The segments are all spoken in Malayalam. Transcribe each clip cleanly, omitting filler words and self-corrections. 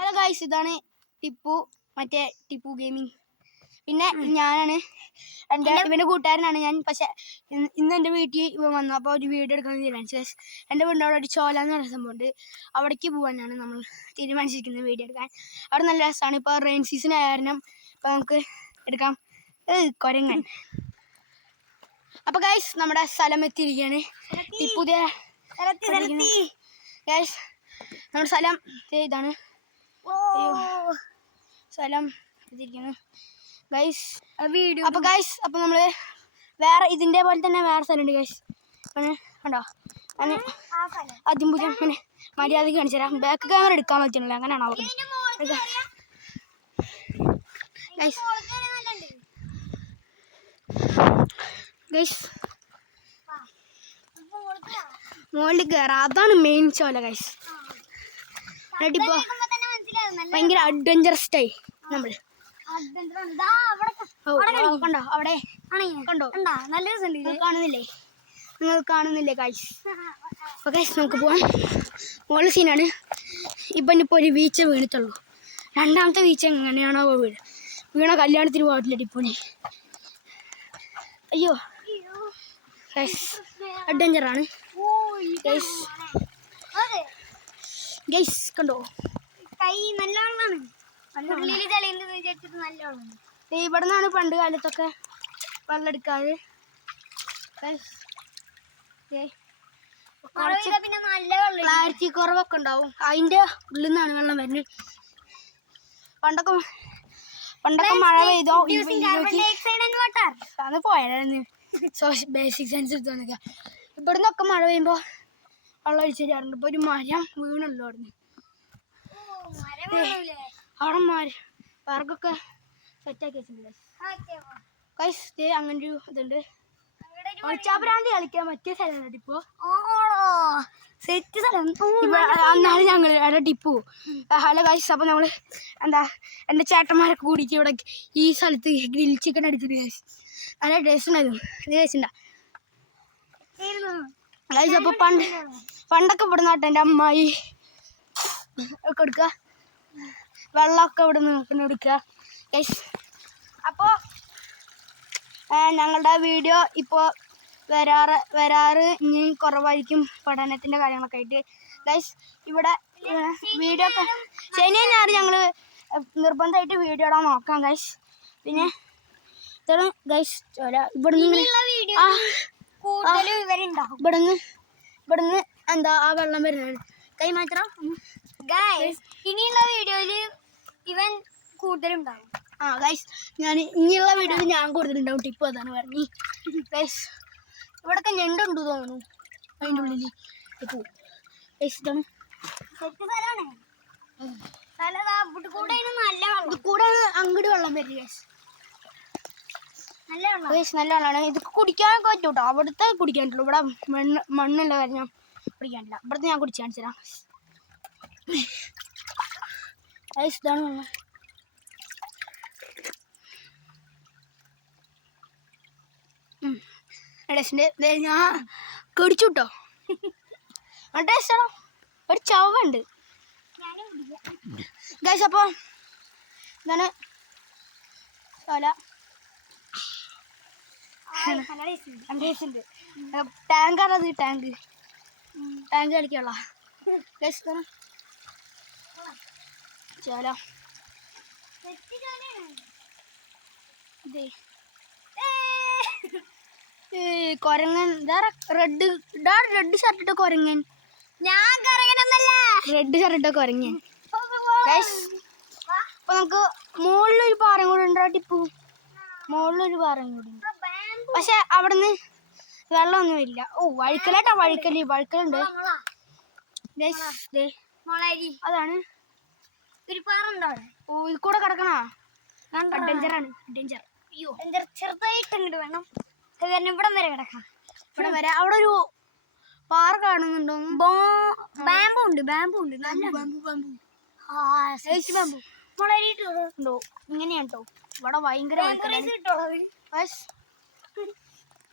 ഹലോ ഗൈസ്, ഇതാണ് ടിപ്പു, മറ്റേ ടിപ്പു ഗെയിമിംഗ്. പിന്നെ ഞാനാണ്, ഇവൻ്റെ കൂട്ടുകാരനാണ് ഞാൻ. പക്ഷെ ഇന്ന് എൻ്റെ വീട്ടിൽ വന്നു, അപ്പോൾ ഒരു വീഡിയോ എടുക്കാൻ തീരുമാനിച്ചു. എൻ്റെ വീടിൻ്റെ അവിടെ ഒരു ചോല എന്ന് പറയുന്ന സംഭവമുണ്ട്, അവിടേക്ക് പോകാനാണ് നമ്മൾ തീരുമാനിച്ചിരിക്കുന്നത് വീഡിയോ എടുക്കാൻ. അവിടെ നല്ല രസമാണ്. ഇപ്പോൾ റെയിൻ സീസൺ ആയ കാരണം ഇപ്പോൾ നമുക്ക് എടുക്കാം. കുരങ്ങൻ. അപ്പോൾ ഗൈസ്, നമ്മുടെ സ്ഥലം എത്തിയിരിക്കുകയാണ്. ടിപ്പുദേ ഗൈസ്, നമ്മുടെ സ്ഥലം ഇതാണ്. സ്ഥലം എത്തിയിരിക്കുന്നു ഗൈസ്. അപ്പോൾ ഗൈസ്, അപ്പോൾ നമ്മൾ വേറെ ഇതിൻ്റെ പോലെ തന്നെ വേറെ സ്ഥലമുണ്ട് ഗൈസ്. കണ്ടോ, അങ്ങനെ അതിമ്പുജം അങ്ങനെ മര്യാദയ്ക്ക് കാണിച്ചു തരാം. ബാക്ക് ക്യാമറ എടുക്കാൻ പറ്റണില്ല, അങ്ങനെയാണോ ഗൈസ്? ഗൈസ് മുകളിൽ കയറാം, അതാണ് മെയിൻ ചോല ഗൈസ്. ഇപ്പോൾ ഭയങ്കര അഡ്വഞ്ചറസ് ആയി നമ്മൾ. കണ്ടോ അവിടെ, കണ്ടോ നല്ല കാണുന്നില്ലേ, നിങ്ങൾ കാണുന്നില്ലേ ഗൈസ്? അപ്പോൾ ഗൈസ് നമുക്ക് പോവാം. മുകളിൽ സീനാണ്. ഇപ്പം ഇപ്പോൾ ഒരു വീഴ്ച വീണിട്ടുള്ളൂ. രണ്ടാമത്തെ വീഴ്ച എങ്ങനെയാണോ വീണ കല്യാണത്തിന് പോകത്തില്ല ടിപ്പുനെ. അയ്യോ ഗൈസ്, അഡ്വഞ്ചറാണ് ഗൈസ്. ഗൈസ് കണ്ടോ, കൈ നല്ലോണമാണ്. ഇവിടെ നിന്നാണ് പണ്ട് കാലത്തൊക്കെ വെള്ളം എടുക്കാറ്. ക്ലാരിറ്റി കുറവൊക്കെ ഉണ്ടാവും, അതിൻ്റെ ഉള്ളിൽ നിന്നാണ് വെള്ളം വരുന്നത്. പണ്ടൊക്കെ മഴ പെയ്തോ അത് പോയായിരുന്നു ബേസിക് സയൻസ് എടുത്തു വന്നിക്ക. ഇവിടെ നിന്നൊക്കെ മഴ പെയ്യുമ്പോൾ വെള്ളം ഒഴിച്ചു തരാറുണ്ട്. ഇപ്പോൾ ഒരു മരം വീണല്ലോ അവിടുന്ന്. അവിടെ പാർക്കൊക്കെ സെറ്റാക്കി വെച്ചിട്ടുണ്ട് ഗൈസ്. അങ്ങനൊരു ഇതുണ്ട്. ഒളിച്ചാപ്രാന്തി കളിക്കാൻ പറ്റിയ സ്ഥലമാണ് ടിപ്പു. സെറ്റ് സ്ഥലം. അന്നാണ് ഞങ്ങൾ അവിടെ ടിപ്പു. ഹലോ ഗൈസ്, അപ്പോൾ നമ്മൾ എൻ്റെ ചേട്ടന്മാരൊക്കെ കൂടിയിട്ട് ഇവിടെ ഈ സ്ഥലത്ത് ഗ്രിൽ ചിക്കൻ അടിച്ചിട്ട് ഗൈസ്. നല്ല ടേസ്റ്റ് ഉണ്ടായിരുന്നു. ഇത് കഴിച്ചിട്ടുണ്ടോ ഗൈസ്? അപ്പോൾ പണ്ടൊക്കെ ഇവിടെ നിന്നാട്ടെ എൻ്റെ അമ്മായി ഒക്കെ എടുക്കുക, വെള്ളമൊക്കെ ഇവിടെ നിന്ന് എടുക്കുക ഗൈസ്. അപ്പോൾ ഞങ്ങളുടെ വീഡിയോ ഇപ്പോൾ വരാറ് ഇനി കുറവായിരിക്കും, പഠനത്തിൻ്റെ കാര്യങ്ങളൊക്കെ ആയിട്ട് ഗൈസ്. ഇവിടെ വീഡിയോ ഒക്കെ ശനി ഞാറ് ഞങ്ങൾ നിർബന്ധമായിട്ട് വീഡിയോ ഇടാൻ നോക്കാം ഗൈസ്. പിന്നെ ഇതാണ് ഗൈസ് ഇവിടുന്ന് ആ വെള്ളം വരുന്നതാണ്. കൈ മാത്രം ഗൈസ്, ഇനിയുള്ള വീഡിയോയിൽ ഇവൻ കൂടുതലുണ്ടാവും. ഗൈസ്, ഇനിയുള്ള വീഡിയോയിൽ ഞാൻ കൂടുതലുണ്ടാവും. ടിപ്പ് അതാണ് പറഞ്ഞു ഗൈസ്. ഇവിടെയൊക്കെ ഞണ്ടുണ്ട് തോന്നുന്നു അതിൻ്റെ ഉള്ളിൽ. ഗൈസ് ഇതാണ് കൂടെ അങ്ങോട്ട് വെള്ളം വരും ഗൈസ്. ഗൈസ് നല്ല വെള്ളമാണ്. ഇത് കുടിക്കാനൊക്കെ പറ്റും കേട്ടോ. അവിടുത്തെ കുടിക്കാൻ പറ്റുള്ളൂ. ഇവിടെ മണ്ണുള്ള കാര്യം കുടിക്കാനില്ല. ഇവിടുത്തെ ഞാൻ കുടിച്ച് കാണിച്ചു തരാം ഗൈസ്. ഇതാണ് വെള്ളം. ടേസ്റ്റിൻ്റെ ഞാൻ കടിച്ചു കേട്ടോ. ടേസ്റ്റാണോ? ഒരു ചവുണ്ട് ഗൈസ്. അപ്പോൾ ഇതാണ് ചോല. ടാങ്കാണത്, ടാങ്ക് കളിക്കാനുള്ള ഗൈസ്. ഇതാണ് ചോല. കൊരങ്ങൻ റെഡ് ഷർട്ടിട്ട കൊരങ്ങൻ. ഞാൻ കറങ്ങണമെന്നല്ല, റെഡ് ഷർട്ടിട്ട കൊരങ്ങൻ ഗൈസ്. അപ്പൊ നമുക്ക് മുകളിലൊരു പാറയും കൂടെ ഉണ്ടോ ടിപ്പു? മുകളിലൊരു പാറയും കൂടി ഉണ്ട്, പക്ഷെ അവിടുന്ന് വെള്ളമൊന്നുമില്ല. വഴുക്കലുണ്ട് ഗൈസ്. അതാണ് ഒരു പാറ ഉണ്ടോ അവിടെ? ഇത് കൂടെ കിടക്കണ അഡ്വഞ്ചറാണ്. അയ്യോ, ചെറുതായിട്ട് അങ്ങോട്ട് വേണം. ഇവിടം വരെ കിടക്കാം. ഇവിടെ വരെ അവിടെ ഒരു പാറ കാണുന്നുണ്ടോ? ബാമ്പു ഉണ്ട്. ബാമ്പു ഉണ്ടോ? ഇങ്ങനെയാണ് കേട്ടോ. ഇവിടെ ഭയങ്കര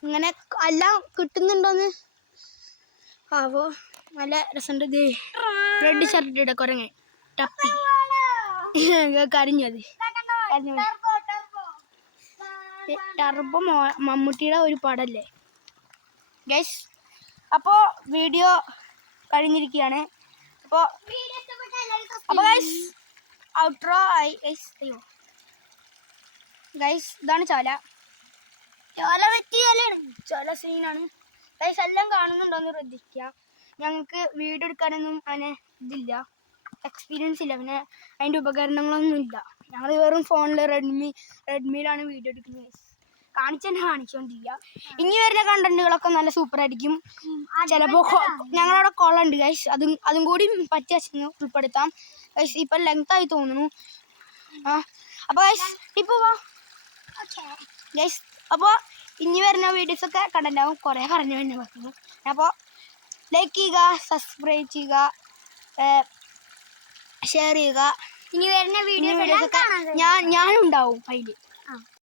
ഇങ്ങനെ എല്ലാം കിട്ടുന്നുണ്ടോന്ന്. അപ്പോൾ നല്ല രസമുണ്ട്. റെഡ് ഷർട്ട് ഇട കുരങ്ങൻ ടപ്പി. കരഞ്ഞത് ടർബോ മമ്മൂട്ടിയുടെ ഒരു പടല്ലേ ഗൈസ്. അപ്പോൾ വീഡിയോ കഴിഞ്ഞിരിക്കുകയാണ്. അപ്പോൾ ഗൈസ് ഔട്ട്രോ ആയി ഗൈസ്. അയ്യോ ഗൈസ് ഇതാണ് ചോല ചോല സീനാണ് ഗൈസ്. എല്ലാം കാണുന്നുണ്ടോയെന്ന് ശ്രദ്ധിക്കുക. ഞങ്ങൾക്ക് വീഡിയോ എടുക്കാനൊന്നും അങ്ങനെ ഇതില്ല, എക്സ്പീരിയൻസ് ഇല്ല, പിന്നെ അതിൻ്റെ ഉപകരണങ്ങളൊന്നും ഇല്ല. ഞങ്ങൾ വെറും ഫോണിൽ റെഡ്മിയിലാണ് വീഡിയോ എടുക്കുന്നത്. കാണിച്ചുകൊണ്ടിരിക്കുക. ഇനി വരുന്ന കണ്ടന്റുകളൊക്കെ നല്ല സൂപ്പർ ആയിരിക്കും. ചിലപ്പോൾ ഞങ്ങളവിടെ കോളുണ്ട് ഗൈസ്, അതും കൂടി പറ്റിയ ഉൾപ്പെടുത്താം ഗൈസ്. ഇപ്പം ലെങ്ത് ആയി തോന്നുന്നു. അപ്പോൾ ഗൈസ് ഇപ്പോൾ വാ ഗൈസ്. അപ്പോൾ ഇനി വരുന്ന വീഡിയോസൊക്കെ കണ്ടന്റാവും. കുറേ പറഞ്ഞു തന്നെ പറഞ്ഞു. അപ്പോൾ ലൈക്ക് ചെയ്യുക, സബ്സ്ക്രൈബ് ചെയ്യുക, ഷെയർ ചെയ്യുക. ഇനി വരുന്ന വീഡിയോസൊക്കെ ഞാനുണ്ടാവും അതിൽ.